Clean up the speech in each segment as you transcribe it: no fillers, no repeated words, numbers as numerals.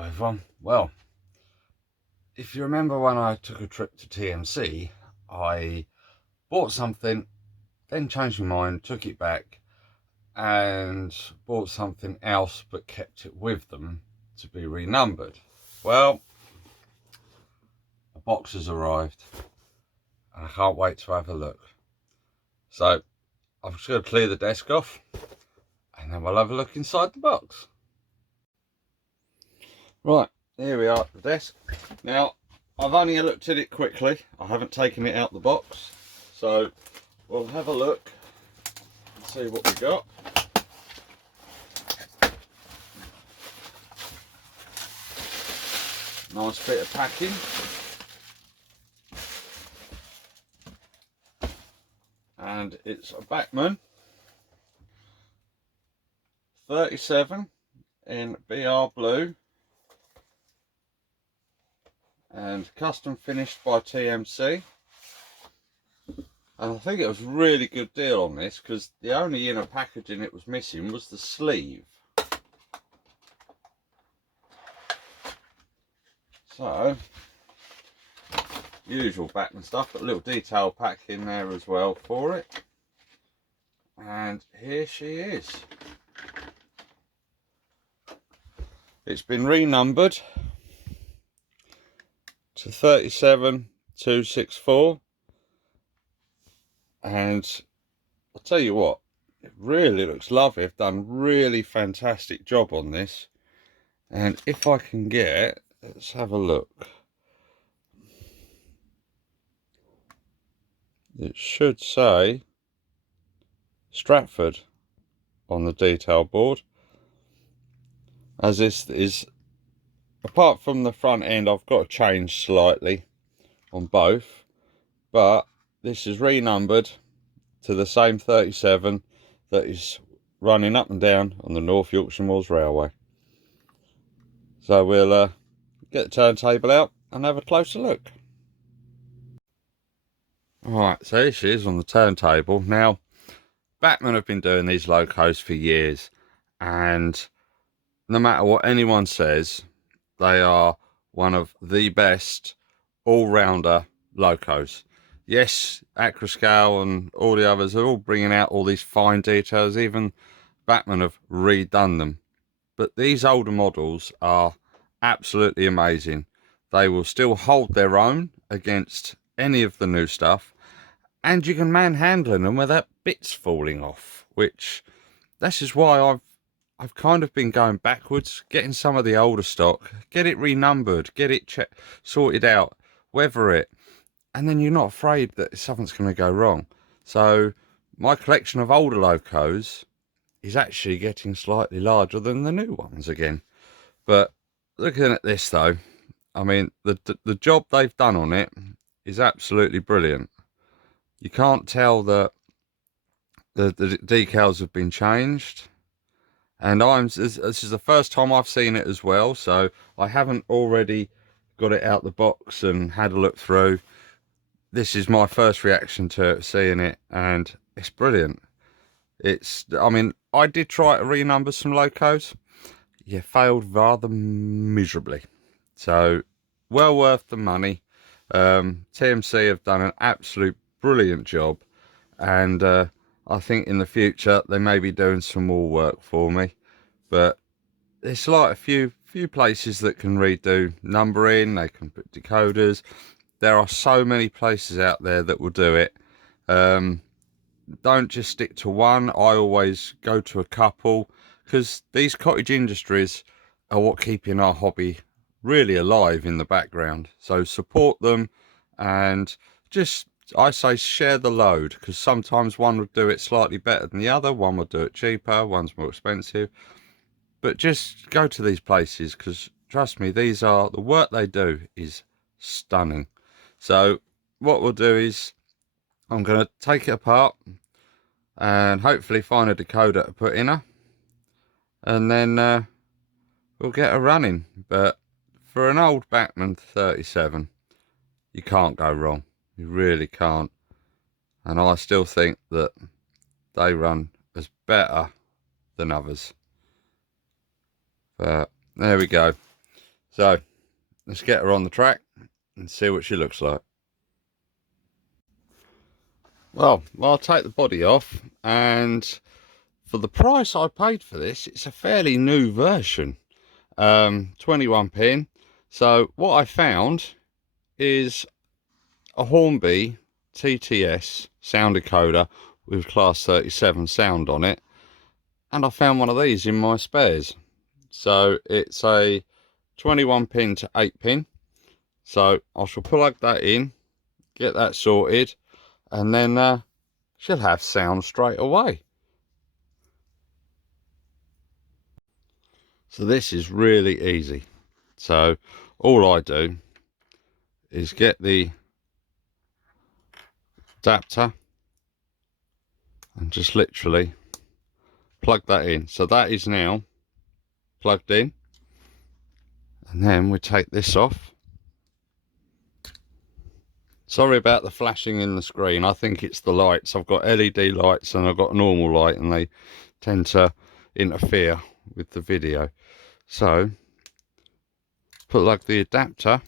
Hello everyone. Well, if you remember when I took a trip to TMC, I bought something, then changed my mind, took it back and bought something else but kept it with them to be renumbered. Well, a box has arrived and I can't wait to have a look. So I'm just going to clear the desk off and then we'll have a look inside the box. Right, here we are at the desk. Now, I've only looked at it quickly. I haven't taken it out the box. So, we'll have a look and see what we got. Nice bit of packing. And it's a Bachmann 37 in BR blue. And custom finished by TMC, and I think it was a really good deal on this because the only inner packaging it was missing was the sleeve. So, usual Bachmann stuff, but a little detail pack in there as well for it. And here she is. It's been renumbered to 37264, and I'll tell you what, it really looks lovely. I've done a really fantastic job on this, and if I can get, let's have a look. It should say Stratford on the detail board, as this is, apart from the front end, I've got to change slightly on both, but this is renumbered to the same 37 that is running up and down on the North Yorkshire Moors Railway. So we'll get the turntable out and have a closer look. Alright, so here she is on the turntable. Now, Bachmann have been doing these locos for years, and no matter what anyone says, they are one of the best all-rounder locos. Yes, Acroscale and all the others are all bringing out all these fine details. Even Bachmann have redone them. But these older models are absolutely amazing. They will still hold their own against any of the new stuff. And you can manhandle them without bits falling off. Which, this is why I've kind of been going backwards, getting some of the older stock, get it renumbered, get it sorted out, weather it, and then you're not afraid that something's going to go wrong. So my collection of older locos is actually getting slightly larger than the new ones again. But looking at this though, I mean, the job they've done on it is absolutely brilliant. You can't tell that the decals have been changed. And this is the first time I've seen it as well, so I haven't already got it out the box and had a look through. This is my first reaction to it, seeing it, and it's brilliant. I mean, I did try to renumber some locos. Yeah, failed rather miserably. So, well worth the money. TMC have done an absolute brilliant job, and I think in the future they may be doing some more work for me, but there's like a few places that can redo numbering, they can put decoders. There are so many places out there that will do it. Don't just stick to one. I always go to a couple, because these cottage industries are what keeping our hobby really alive in the background. So support them, and just, I say, share the load, because sometimes one would do it slightly better than the other, one would do it cheaper, one's more expensive. But just go to these places, because trust me, the work they do is stunning. So what we'll do is, I'm going to take it apart and hopefully find a decoder to put in her, and then we'll get her running. But for an old Bachmann 37, you can't go wrong. You really can't. And I still think that they run as better than others. But there we go. So let's get her on the track and see what she looks like. Well, I'll take the body off, and for the price I paid for this, it's a fairly new version. 21 pin. So what I found is a Hornby TTS sound decoder with class 37 sound on it, and I found one of these in my spares. So it's a 21 pin to 8 pin. So I shall plug that in, get that sorted, and then she'll have sound straight away. So this is really easy. So all I do is get the adapter and just literally plug that in. So that is now plugged in, and then we take this off. Sorry about the flashing in the screen. I think it's the lights. I've got LED lights and I've got a normal light, and they tend to interfere with the video. So plug the adapter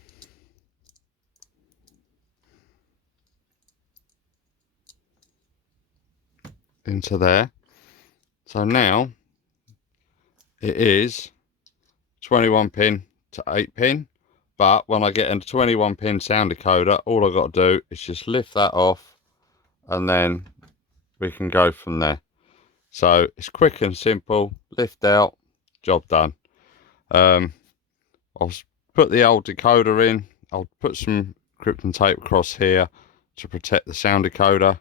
into there. So now it is 21 pin to 8 pin, but when I get a 21 pin sound decoder, all I've got to do is just lift that off, and then we can go from there. So it's quick and simple. Lift out, job done. I'll put the old decoder in. I'll put some krypton tape across here to protect the sound decoder,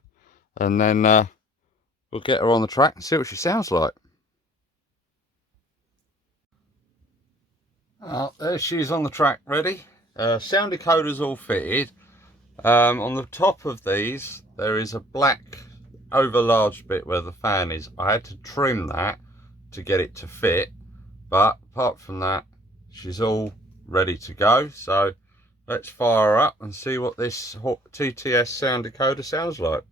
and then we'll get her on the track and see what she sounds like. There she is on the track, ready. Sound decoder's all fitted. On the top of these there is a black overlarge bit where the fan is. I had to trim that to get it to fit, but apart from that, she's all ready to go. So let's fire her up and see what this TTS sound decoder sounds like.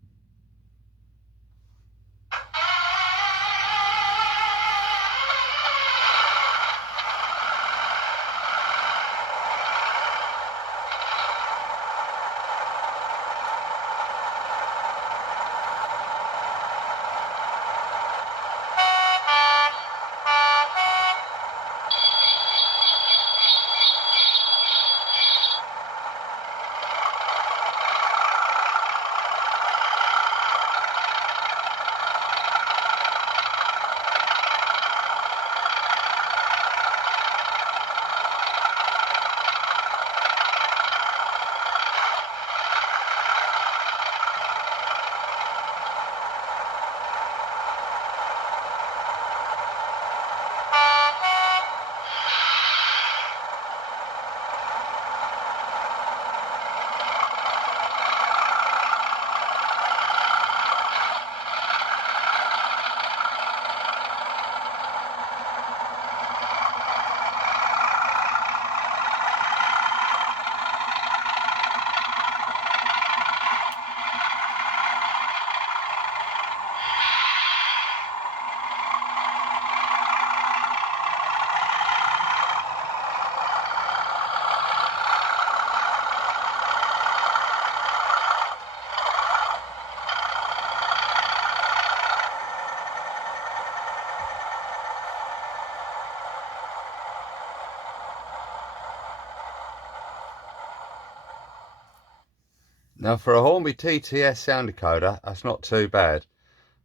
Now for a Hornby TTS sound decoder, that's not too bad.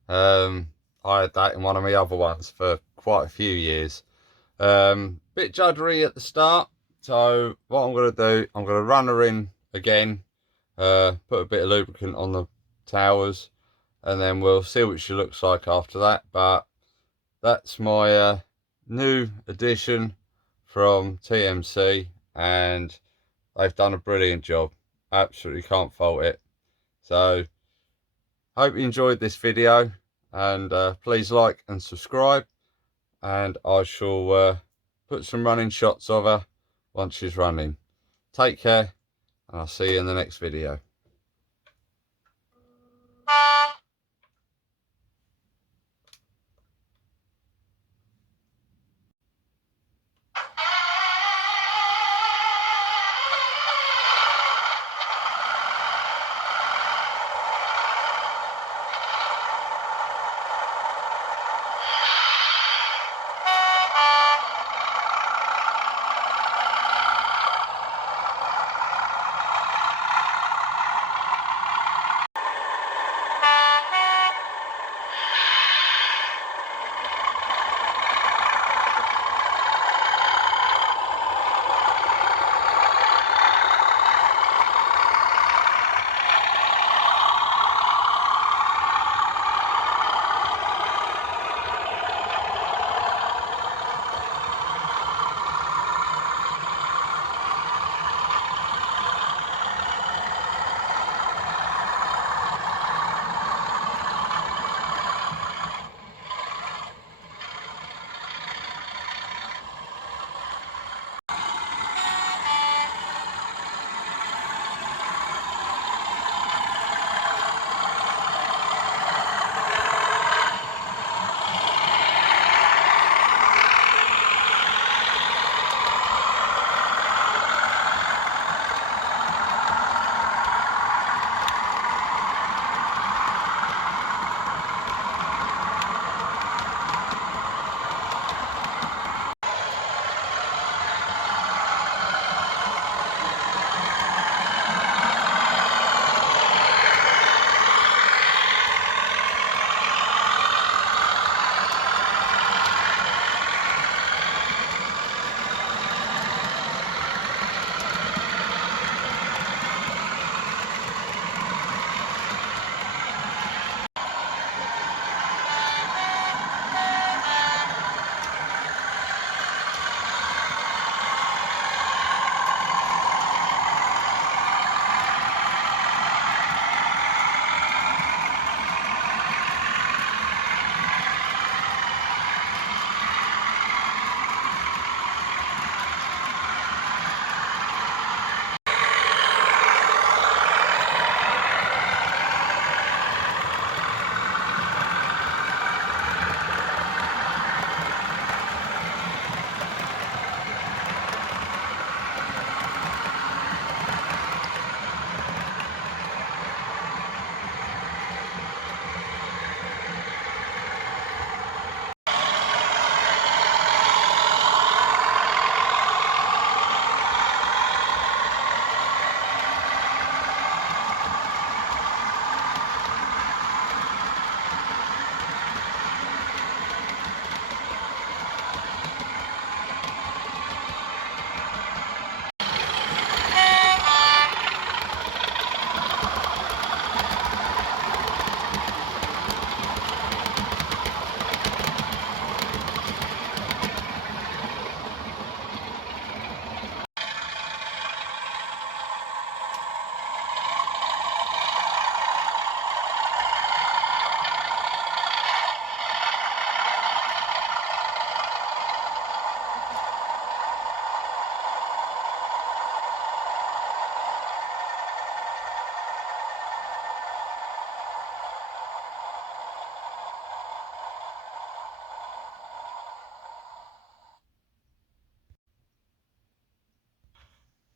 I had that in one of my other ones for quite a few years. Bit juddery at the start, so what I'm going to do, I'm going to run her in again, put a bit of lubricant on the towers, and then we'll see what she looks like after that. But that's my new addition from TMC, and they've done a brilliant job. Absolutely can't fault it. So hope you enjoyed this video, and please like and subscribe, and I shall put some running shots of her once she's running. Take care, and I'll see you in the next video.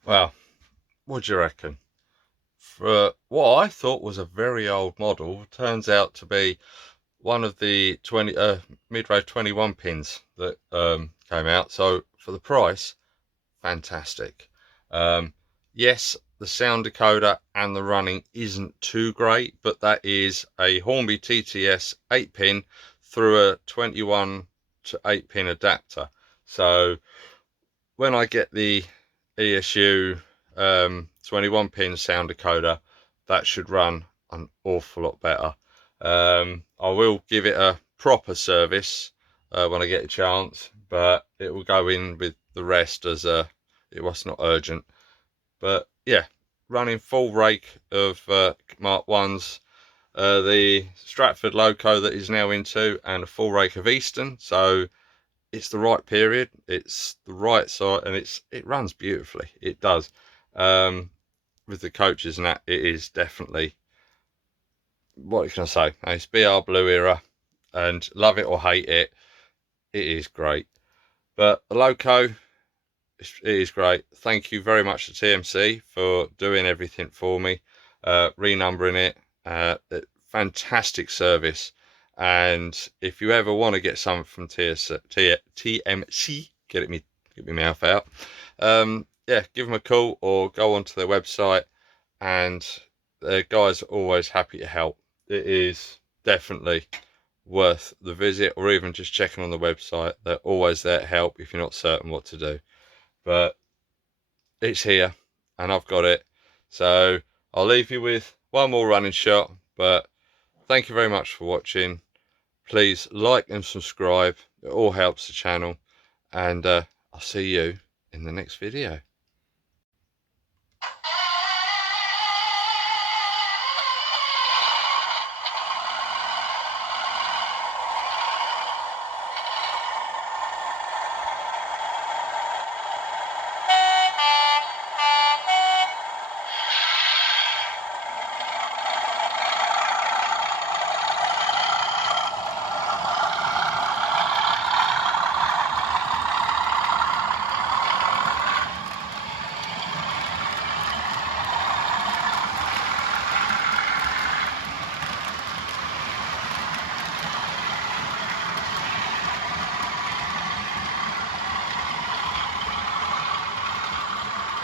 Well, what do you reckon? For what I thought was a very old model, turns out to be one of the mid-range 21 pins that came out. So for the price, fantastic. Yes, the sound decoder and the running isn't too great, but that is a Hornby TTS 8-pin through a 21 to 8-pin adapter. So when I get the ESU 21-pin sound decoder, that should run an awful lot better. I will give it a proper service when I get a chance, but it will go in with the rest as it was not urgent. But yeah, running full rake of Mark 1s, the Stratford Loco that is now into, and a full rake of Easton. So it's the right period, it's the right side, and it runs beautifully. It does. With the coaches and that, it is definitely, what can I say? It's BR Blue era, and love it or hate it, it is great. But the Loco, it is great. Thank you very much to TMC for doing everything for me, renumbering it. Fantastic service. And if you ever want to get something from TMC, get me mouth out. Yeah, give them a call or go onto their website, and the guys are always happy to help. It is definitely worth the visit, or even just checking on the website. They're always there to help if you're not certain what to do. But it's here and I've got it. So I'll leave you with one more running shot, but thank you very much for watching. Please like and subscribe. It all helps the channel, and I'll see you in the next video.